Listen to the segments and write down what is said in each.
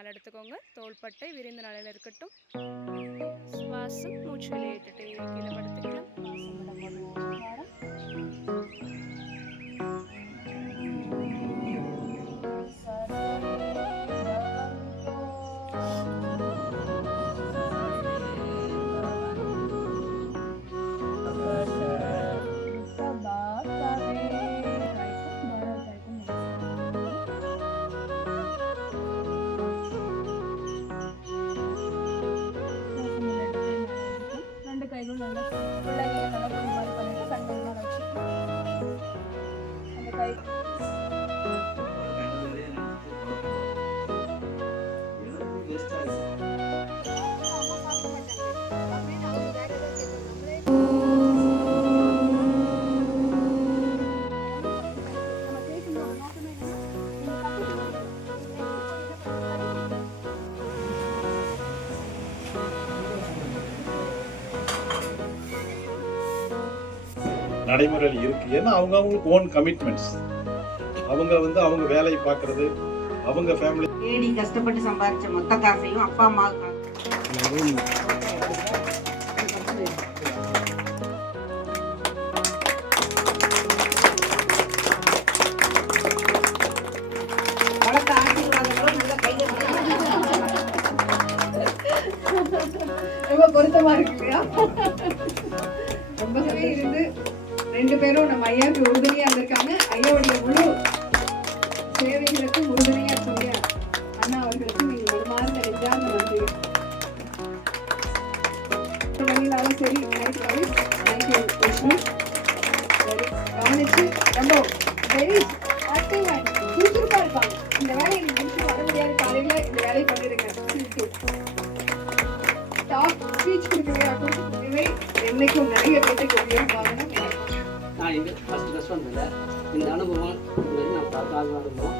நாள் எடுத்துக்கோங்க. தோள்பட்டை விரிந்த நிலையில் இருக்கட்டும். சுவாசம் மூச்சு வெளியிட்டுட்டே கீழே படுத்துக்கலாம். நடைமுறையில் இருக்கு. ஏன்னா அவங்களுக்கு ஓன் கமிட்மெண்ட்ஸ், அவங்க வேலையை பார்க்கறது, அவங்க ஃபேமிலி தேடி கஷ்டப்பட்டு சம்பாதிச்ச மொத்த காசையும் அப்பா அம்மா ரொம்ப பொருத்தமா இருக்கு இல்லையா? ரொம்ப இருந்து 2 பேரும் நம்ம ஐயாவுக்கு உறுதுணையா இருந்திருக்காங்க. ஐயாவுடைய முழு சேவைகளுக்கும் உறுதுணையா சொல்லிய அண்ணா அவர்களுக்கு நீங்க மனமார்ந்த நெஞ்சார்ந்த நன்றி. சரி, தேங்க்யூ விஷ்ணு. கவனிச்சு ரொம்ப வெரி ஆக்டிவ் அண்ட் சுறுசுறுப்பா இருப்பாங்க. இந்த வேலையை முடிச்சு வர முடியாத காலையில இந்த வேலையை பண்ணிடுங்க. டாப் ஸ்பீச் கொடுக்கவே என்னைக்கும் நிறைய பேருக்கு உபயோகமாகணும். நான் எங்கள் ஃபஸ்ட் வந்ததில்லை. இந்த அனுபவம் நான் பார்க்காத அனுபவம்.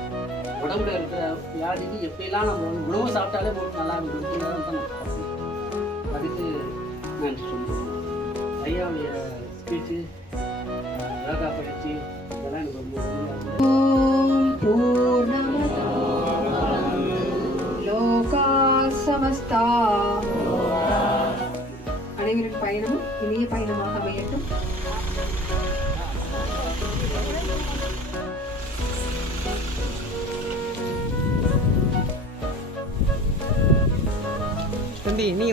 உடம்புல இருக்கிற வியாதிக்கு எப்படிலாம் நம்ம உணவு சாப்பிட்டாலே நல்லா இருக்கும். அதுக்கு நன்றி சொல்லுவேன். ஐயாவுடைய ஸ்பீச்சு, யோகா பயிற்சி இதெல்லாம் எனக்கு ரொம்ப லோகா சமஸ்தா. அனைவரின் பயணமும் இனிய பயணமாக அமையட்டும். தம்பி நீ